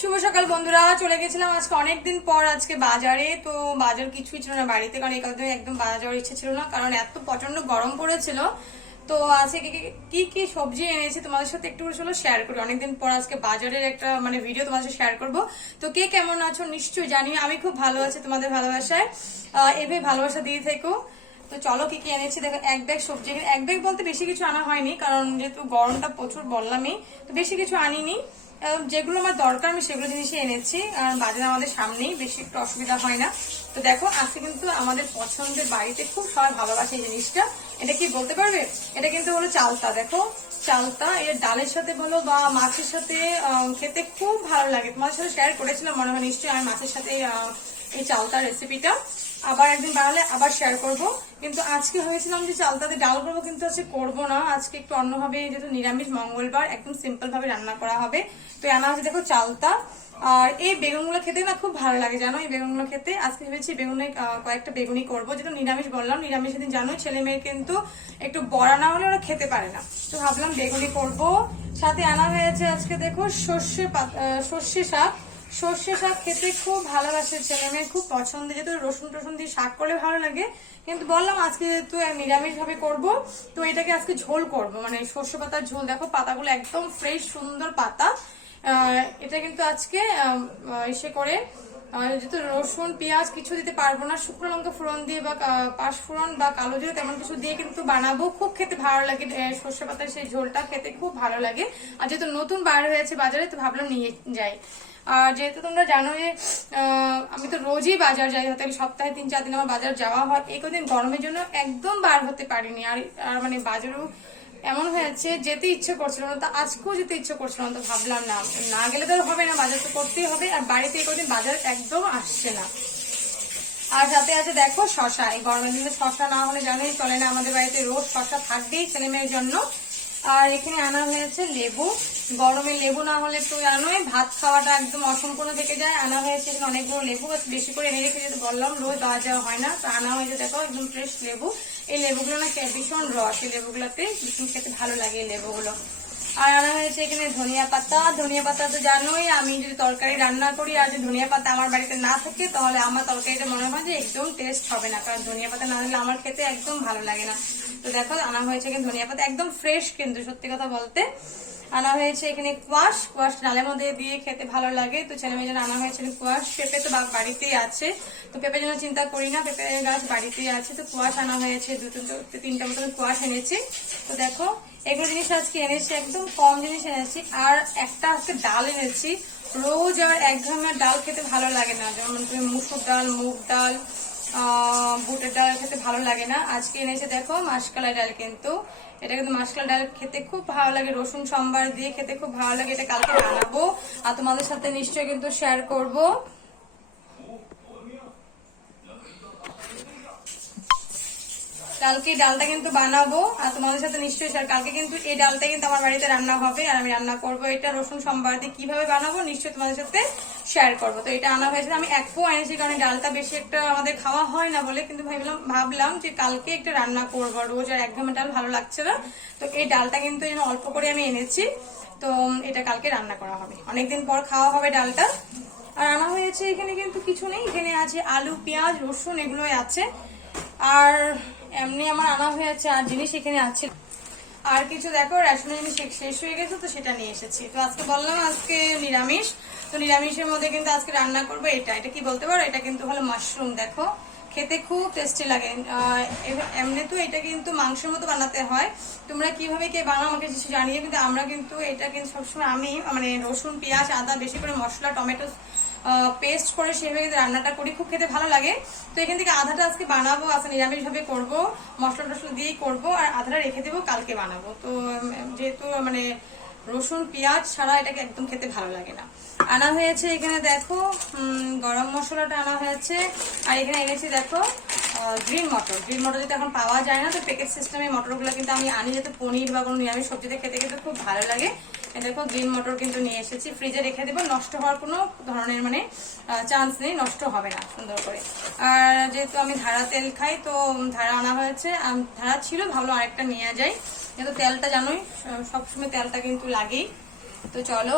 শুভ সকাল বন্ধুরা, চলে গেছিলাম আজকে অনেকদিন পর আজকে বাজারে। তো বাজার কিছুই ছিল না বাড়িতে, কারণ এই কদিন একদম বাজার যাওয়ার ইচ্ছে ছিল না, কারণ এত প্রচন্ড গরম পড়েছিল। তো আজকে কি কি সবজি এনেছি তোমাদের সাথে একটু চলো শেয়ার করি। অনেকদিন পর আজকে বাজারের একটা ভিডিও তোমাদের সাথে শেয়ার করব। তো কে কেমন আছো নিশ্চয়ই জানি, আমি খুব ভালো আছি তোমাদের ভালোবাসায়। এভাবে ভালোবাসা দিয়ে থেকো। তো চলো কি কি এনেছি দেখো। এক ব্যাগ সবজি, এক ব্যাগ বলতে বেশি কিছু আনা হয়নি, কারণ যেহেতু গরমটা প্রচুর বললামই, তো বেশি কিছু আনিনি। যেগুলো আমার দরকার আমি সেগুলো জিনিসই এনেছি, কারণ বাজার আমাদের সামনেই, বেশি একটু অসুবিধা হয় না। তো দেখো আজকে কিন্তু আমাদের পছন্দের, বাড়িতে খুব সবাই ভালোবাসে এই জিনিসটা। এটা কি বলতে পারবে? এটা কিন্তু হলো চালতা। দেখো চালতা, এটা ডালের সাথে বলো বা মাছের সাথে খেতে খুব ভালো লাগে। তোমাদের সাথে শেয়ার করেছিলাম মনে হয় নিশ্চয়ই আমি মাছের সাথে এই চালতার রেসিপিটা। আবার একদিন বানালে আবার শেয়ার করব। কিন্তু আজকে ভেবেছিলাম যে চালতাতে ডাল করবো, কিন্তু আজকে করবো না। আজকে একটু অন্যভাবে, যেহেতু নিরামিষ মঙ্গলবার, একদম সিম্পল ভাবে রান্না করা হবে। তো আনা হচ্ছে দেখো চালতা। আর এই বেগুনগুলো খেতে না খুব ভালো লাগে, জানো এই বেগুনগুলো খেতে। আজকে ভেবেছি বেগুনের কয়েকটা বেগুনি করবো, যেহেতু নিরামিষ বললাম। নিরামিষ দিন জানোই ছেলে মেয়ে কিন্তু একটু বড়া না হলে ওরা খেতে পারে না, তো ভাবলাম বেগুনি করব। সাথে আনা হয়েছে আজকে দেখো সর্ষে শাক। সর্ষে শাক খেতে খুব ভালোবাসে ছেলে মেয়ে, খুব পছন্দ, যেহেতু রসুন টসুন দিয়ে শাক করলে ভালো লাগে। কিন্তু বললাম আজকে যেহেতু নিরামিষ ভাবে করবো, তো এটাকে আজকে ঝোল করব, সর্ষে পাতার ঝোল। দেখো পাতাগুলো একদম ফ্রেশ সুন্দর পাতা। এটা কিন্তু আজকে ইসে করে, যেহেতু রসুন পেঁয়াজ কিছু দিতে পারবো না, শুকনো লঙ্কা ফোড়ন দিয়ে বা পাঁচ ফোড়ন বা কালো জিরে তেমন কিছু দিয়ে কিন্তু বানাবো। খুব খেতে ভালো লাগে সর্ষে পাতার সেই ঝোলটা, খেতে খুব ভালো লাগে। আর যেহেতু নতুন বার হয়েছে বাজারে, তো ভাবলাম নিয়ে যাই। আর যেহেতু তোমরা জানো যে আমি তো রোজই বাজার যাই, হয়তো সপ্তাহে 3-4 দিন আমার বাজার যাওয়া হয়। এই কদিন গরমের জন্য একদম বার হতে পারিনি। আর বাজারেও এমন হয়েছে যেতে ইচ্ছে করছিল না, তো আজকেও যেতে ইচ্ছে করছিল না। তো ভাবলাম না গেলে তো হবে না, বাজার তো করতেই হবে। আর বাড়িতে এই কদিন বাজার একদম আসছে না। আর সাথে আছে দেখো শশা। এই গরমের দিনে শশা না হলে জানোই চলে না, আমাদের বাড়িতে রোজ শশা থাকবেই ছেলে মেয়ের জন্য। আর এখানে আনা হয়েছে লেবু। গরমে লেবু না হলে তো জানোই ভাত খাওয়াটা একদম অসম্পূর্ণ থেকে যায়। আনা হয়েছে এখানে অনেকগুলো লেবু, বেশি করে এনে রেখে যেতে বললাম, রোজ বাজার যাওয়া হয় না। তো আনা হয়েছে দেখো একদম ফ্রেশ লেবু। এই লেবুগুলো না ভীষণ রস, এই লেবুগুলোতে ভীষণ খেতে ভালো লাগে এই লেবুগুলো। আর আনা হয়েছে এখানে ধনিয়া পাতা। ধনিয়া পাতা তো জানোই, আমি যদি তরকারি রান্না করি আর যদি ধনিয়া পাতা আমার বাড়িতে না থাকে, তাহলে আমার তরকারিটা মনে হয় যে একদম টেস্ট হবে না, কারণ ধনিয়া পাতা না দিলে আমার খেতে একদম ভালো লাগে না। তো দেখো আনা হয়েছে এখানে ধনিয়া পাতা, একদম ফ্রেশ, কিন্তু সত্যি কথা বলতে। আনা হয়েছে এখানে কোয়াশ ডালের মধ্যে দিয়ে খেতে ভালো লাগে, তো ছেলে মেয়ে জন্য আনা হয়েছে কোয়াশ। পেঁপে তো বাড়িতেই আছে, তো পেঁপের জন্য চিন্তা করি না, পেঁপে গাছ বাড়িতেই আছে। তো কোয়াশ আনা হয়েছে, 2-3টা মতন কোয়াশ এনেছি। তো দেখো এগুলো জিনিস আজকে এনেছি, একদম কম জিনিস এনেছি। আর একটা আজকে ডাল এনেছি। রোজ আর এক ধরনের ডাল খেতে ভালো লাগে না, যেমন তুমি মুসুর ডাল, মুগ ডাল, বুটের ডাল খেতে ভালো লাগে না। আজকে এনেছে দেখো মাসকলাই ডাল, কিন্তু এটা কিন্তু মাসকলাই ডাল খেতে খুব ভালো লাগে, রসুন সম্বার দিয়ে খেতে খুব ভালো লাগে। এটা কালকে বানাবো আর তোমাদের সাথে নিশ্চয়ই কিন্তু শেয়ার করবো। কালকে ডালটা কিন্তু বানাবো আর তোমাদের সাথে নিশ্চয়ই শেয়ার। কালকে কিন্তু এই ডালটা কিন্তু আমার বাড়িতে রান্না হবে আর আমি রান্না করবো এটা রসুন সম্বার দিয়ে। কিভাবে বানাবো নিশ্চয়ই তোমাদের সাথে শেয়ার করবো। তো এটা আনা হয়েছে, আমি এক পো এনেছি, কারণ ডালটা বেশি একটা আমাদের খাওয়া হয় না বলে। কিন্তু ভাবলাম যে কালকে একটা রান্না করবো, রোজ আর একদম ডাল ভালো লাগছে না। তো এই ডালটা কিন্তু অল্প করে আমি এনেছি, তো এটা কালকে রান্না করা হবে, অনেকদিন পর খাওয়া হবে ডালটা। আর আনা হয়েছে এখানে কিন্তু কিছু নেই, এখানে আছে আলু, পেঁয়াজ, রসুন, এগুলোই আছে। আর এমনি আমার আনা হয়েছে আর জিনিস এখানে আছে। আর কিছু দেখো রেশনের জিনিস শেষ হয়ে গেছে, তো সেটা নিয়ে এসেছি। তো আজকে বললাম আজকে নিরামিষ, তো নিরামিষের মধ্যে কিন্তু আজকে রান্না করবো এটা কি বলতে পারো, এটা কিন্তু হলো মাশরুম। দেখো খেতে খুব টেস্টি লাগে। এমনি তো এটা কিন্তু মাংসের মতো বানাতে হয়, তোমরা কিভাবে কে বানাও আমাকে জানিয়ে। কিন্তু আমরা কিন্তু এটা কিন্তু সবসময় আমি রসুন, পেঁয়াজ, আদা, বেশি করে মশলা, টমেটো পেস্ট করে সেভাবে রান্নাটা করি, খুব খেতে ভালো লাগে। তো এখান থেকে আধাটা আজকে বানাবো, আজকে নিরামিষ ভাবে করবো, মশলা টসলা দিয়েই করবো, আর আধাটা রেখে দেবো, কালকে বানাবো। তো যেহেতু রসুন পেঁয়াজ ছাড়া এটাকে একদম খেতে ভালো লাগে না। আনা হয়েছে এখানে দেখো গরম মশলাটা আনা হয়েছে। আর এখানে এনেছি দেখো গ্রিন মটর। গ্রিন মটর যেটা এখন পাওয়া যায় না, তো প্যাকেট সিস্টেমে মটরগুলো কিন্তু আমি আনি, যাতে পনির বা কোনো নিরামিষ সবজিতে খেতে খেতে খুব ভালো লাগে। দেখো গ্রিন মটর কিন্তু নিয়ে এসেছি, ফ্রিজে রেখে দেবো, নষ্ট হওয়ার কোনো ধরনের চান্স নেই, নষ্ট হবে না সুন্দর করে। আর যেহেতু আমি ধারা তেল খাই, তো ধারা আনা হয়েছে, ধারা ছিল, ভালো আরেকটা নিয়ে যাই, যেহেতু তেলটা জানোই সবসময় তেলটা কিন্তু লাগেই। তো চলো।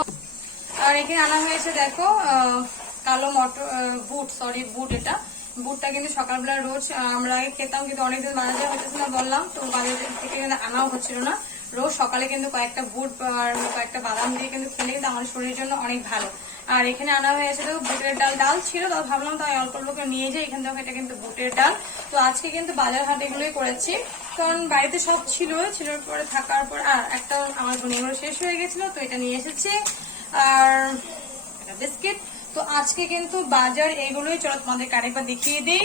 আর এখানে আনা হয়েছে দেখো কালো মটর বুট। এটা বুটটা কিন্তু সকালবেলা রোজ আমরা আগে খেতাম, কিন্তু অনেকদিন বাজারে হতেছে না বললাম, তো বাজার থেকে আনাও হচ্ছিল না। রোজ সকালে কিন্তু কয়েকটা বুট আর কয়েকটা বাদাম দিয়ে কিন্তু খেলে কিন্তু আমাদের শরীরের জন্য অনেক ভালো। আর এখানে আনা হয়েছে তো বুটের ডাল ছিল, তো ভাবলাম তাই অল্প অল্প করে নিয়ে যাই। এখানে দেখো এটা কিন্তু বুটের ডাল। তো আজকে কিন্তু বাজার হাট এগুলোই করেছি, কারণ বাড়িতে সব ছিল পরে থাকার পর আর একটা আমার গুণিগুলো শেষ হয়ে গেছিল, তো এটা নিয়ে এসেছি। আর এটা বিস্কিট। তো আজকে কিন্তু বাজার এগুলোই, চলো তোমাদের আরেকবার দেখিয়ে দিই।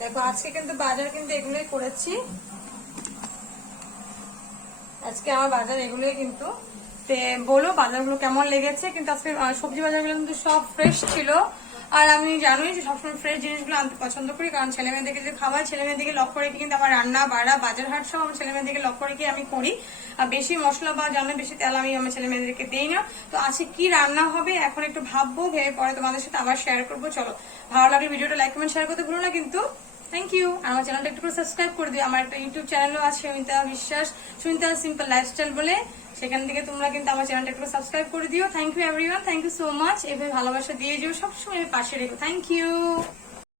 দেখো আজকে কিন্তু বাজার কিন্তু এগুলোই করেছি। আজকে আমার বাজার এগুলোই কিন্তু। বলো বাজারগুলো কেমন লেগেছে। কিন্তু আজকে সবজি বাজারগুলো কিন্তু সব ফ্রেশ ছিল। আর আমি জানোই যে সবসময় ফ্রেশ জিনিসগুলো আনতে পছন্দ করি, কারণ ছেলে মেয়েদেরকে যে খাবার, ছেলে মেয়েদেরকে লক্ষ্য রেখে কিন্তু আমার রান্না বাড়া বাজার হাট সব আমার ছেলে মেয়েদেরকে লক্ষ্য রেখে আমি করি। আর বেশি মশলা বা জানো বেশি তেল আমি আমার ছেলে মেয়েদেরকে দিই না। তো আজকে কি রান্না হবে এখন একটু ভাববো, ভেবে পরে তোমাদের সাথে আবার শেয়ার করবো। চলো, ভালো লাগলে ভিডিওটা লাইক কমেন্ট শেয়ার করতে ভুলো না কিন্তু। Thank you. আমার চ্যানেলটা একটু করে সাবস্ক্রাইব করে দিও। আমার একটা ইউটিউব চ্যানেলও আছে, সুনিতা বিশ্বাস, সুনিতা সিম্পল লাইফস্টাইল বলে। সেখান থেকে তোমরা কিন্তু আমার চ্যানেলটা একটু সাবস্ক্রাইব করে দিও। Thank you everyone, thank you so much. এভাবে ভালোবাসা দিয়ে যেও, সবসময় পাশে রেখো। Thank you.